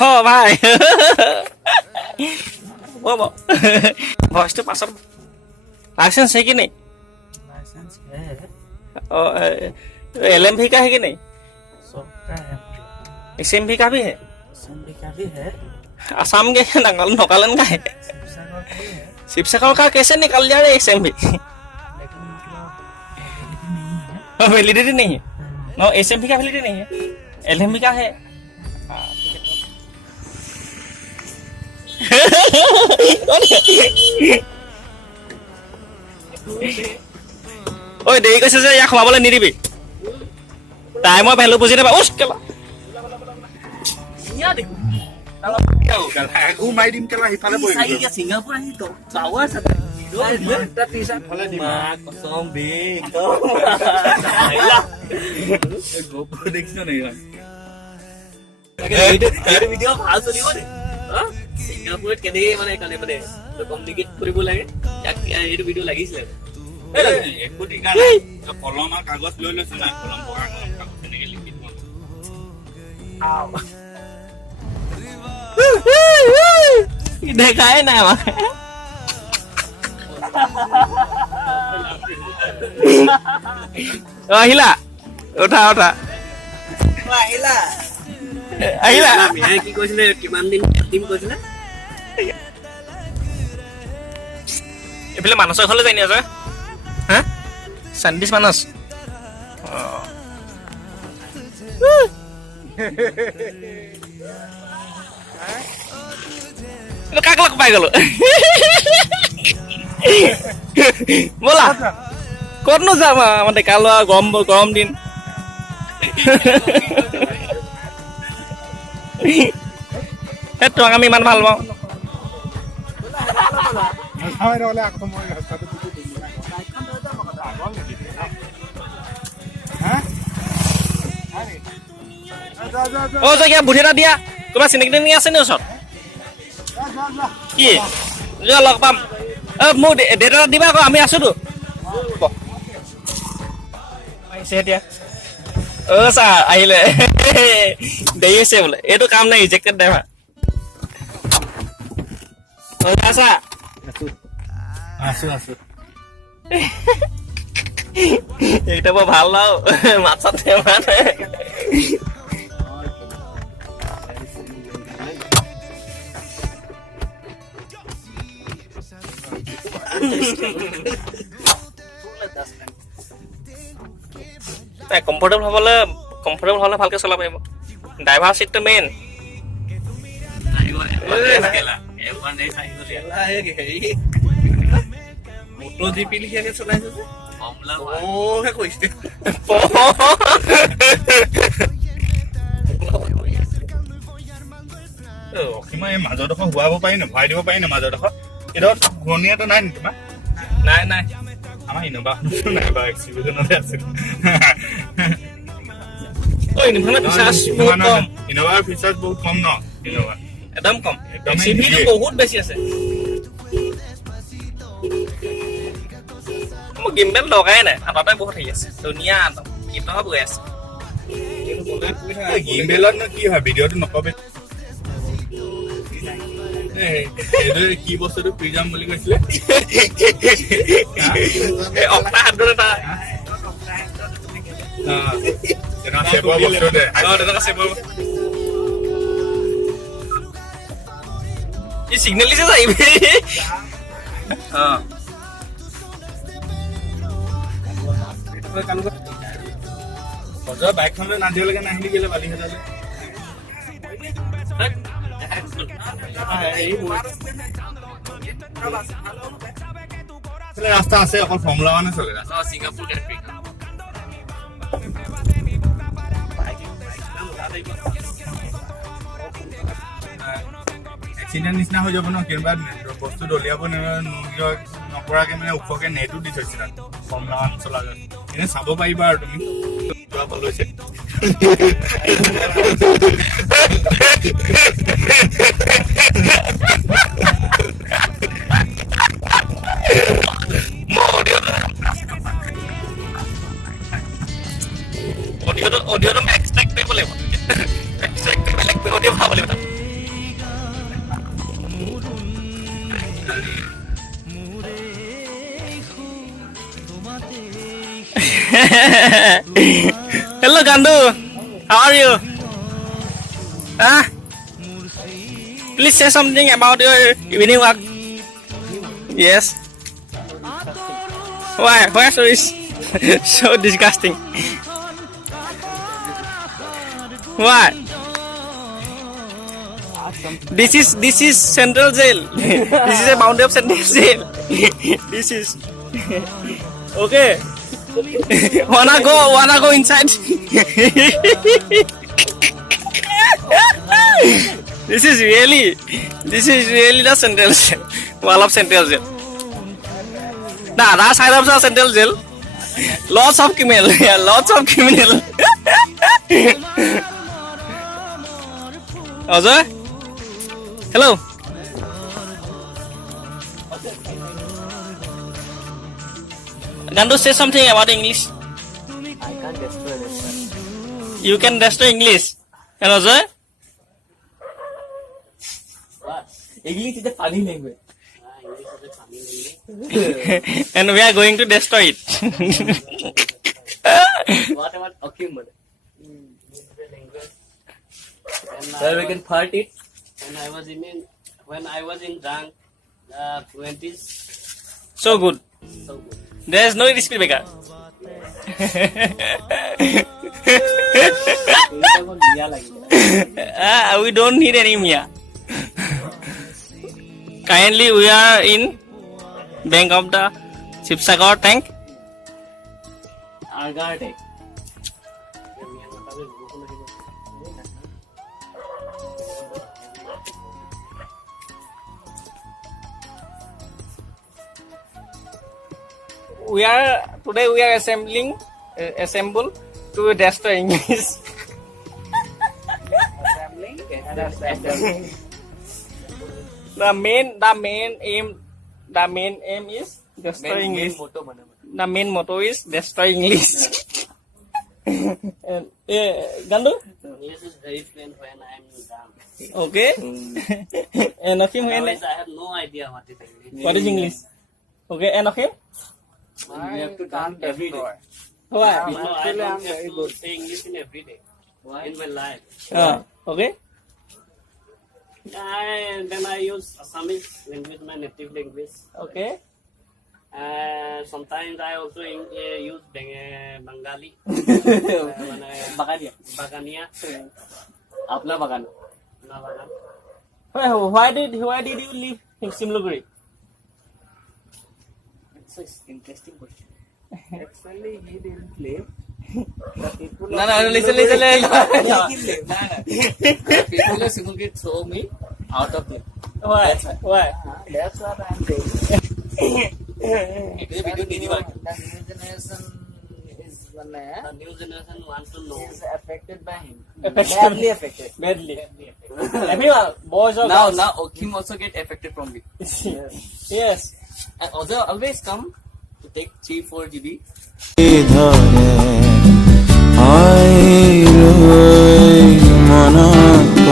हो भाई वो वॉइस तो पास लाइसेंस है कि नहीं? लाइसेंस है, और LMV का है कि नहीं? सबका है, SMV का भी है? SMV का भी है, असम के नगालैंड का है, शिवसागर का भी है, शिवसागर का कैसे निकल जा रहे SMV? लेकिन मतलब वैलिडिटी नहीं है। नो SMV का वैलिडिटी नहीं है, LMV का है। ঐ দেৰি কৈছে যে ইয়াক সোমাবলৈ নিদিবি টাইমৰ ভেলু বুজি নাপায় উচ কেলা আকৌ মাৰি দিম কেলা সিফালে পৰি গ'ল সিঙ্গাপুর আহি তো টাওয়ার সাথে এটা টি-শার্ট ফলে দিম কসম বে আইলা গোপর দেখছো না এই ভিডিও ভাল চলিব নে সিঙ্গাপুৰত কেনে মানে কানে মানে কমিউনিকেট কৰিব লাগে ইয়াক এই ভিডিও লাগিছিল একো ঠিকা নাই কলম আৰু কাগজ লৈ লৈছো না কলম বগা কাগজ তেনেকে লিখি দিম দেখাই নাই আমাক আহিলা উঠা উঠা আহিলা আহিলা আমি কি কৈছিলে কিমান দিন টিম কৈছিলে এইফালে মানসৰ ঘৰলৈ যাই নি আছে হা সন্দিশ মানস কাক লগ পাই গলো বলা ক'তনো যাম আমাৰ ডেকা লোৱা গৰম দিন তোমাক আমি ইমান ভাল পাওঁ অ কিবা বুদ্ধি এটা দিয়া কিবা চিনাকি টিনাকি আছে নি ওচৰত কি যোৱা লগ পাম মোক ডেট এটা দিবা আকৌ আমি আছোতো আহিছে এতিয়া অ ছাৰ আহিলে দেৰি হৈছে বোলে এইটো কাম নাই ৰিজেক্টেড ড্ৰাইভাৰ আছা আছো এইটা বৰ ভাল লাও মাছতে মানে কমফৰ্টেবল হ'লে ভালকে চলাব পাৰিব ড্ৰাইভাৰ চিটটো মেইন MotoGP লিখিয়াকে চলাইছে যে মামলা ওহে কৈছে অসীমা এই মাজৰডোখৰ হোৱাব পাৰি নে ভৰাই দিব পাৰি নে মাজৰডোখৰ এইডোখৰ ঘূৰণীয়াটো নাই নি তোমাৰ নাই আমাৰ ইন'ভা নাই বা এক্সিবিজনতে আছিল ইন'ভাৰ ফিচাৰ্ছ বহুত কম ন ইন'ভা একদম কম একদমেই CVটো নিদিয়ে। বহুত বেছি আছে মোৰ গিম্বেল লগাই নাই হাততে বহুত হেৰি আছে ধুনীয়া গীতহে বৈ আছে গিম্বেলত কি হয় ভিডিঅ'টো নকবি এইটো কি বস্তুটো পি যাম বুলি কৈছিলে অক্টা হাত গ'লে তাৰ চেপৰ বস্তু দে তেনেকুৱা চেপৰ ই চিগনেল দিছে যাইবি সজোৱা বাইকখনলৈ নাজিবলৈকে নাহিলি গেলে বালিঘাটালৈ ৰাস্তা আছে অকল ফৰ্মুলা মানে চলে সিঙ্গাপুর গ্র্যান্ড এক্সিডেণ্ট নিচিনা হৈ যাব ন কিবা বস্তু দলিয়াব নকৰাকে মানে ওখকে নেটো দি থৈছে তাত ফৰ্মুলা ওৱান চলা যায় এনে চাব পাৰিবা আৰু তুমি যোৱা লৈছে অডিঅ'টো এক্সট্ৰেক্ট কৰিব লাগিব এক্সট্ৰেক্ট বেলেগ অডিঅ' ভৰাব লাগিব Hello, Gandu. How are you? Huh? Please say something about your evening walk. Yes. Why? Why so is so disgusting? Why? This is Central Jail. This is a boundary of Central Jail. This is okay. Wanna go inside? This is really the Central Jail. Wall of Central Jail. The other side of the Central Jail, lots of criminal. Yeah, lots of criminal. Ajay, hello. Gandu, say something about English. I can't destroy this. You can destroy English. And Ajay? What? English is a funny language. English is a funny language. And we are going to destroy it. What about Okimod? Where we can part it. When I was in rank 20s, So good. so good. There is no speed breaker. We don't need any Mia. Kindly, we are in bank of the Shivsagar tank. Agarte. Today we are assemble to destroy English. The main aim is destroy English. The main motto is destroy English. And, Gandu? English is very fluent when I am drunk. Okay. And Akim, Otherwise, I have no idea what is English. what is English? Okay, and Akim? You have to learn every day. Why? No, I don't have to say English in every day. In my life. Okay. And then I use Assamese language, my native language. Okay. And sometimes I also use Bengali. Bagania. अपना बगान Why did you leave Simliguri? It's an interesting question. Actually, he didn't leave. No, listen. The people of Simliguri throw me out of there. Why? That's what I'm saying. The new generation wants to know. Is affected by him. Affected. Badly affected. Badly. Everyone, boys or Now girls. Okim also get affected from me. Yes. And also always come to take 3-4 GB. ধরে I রই মনা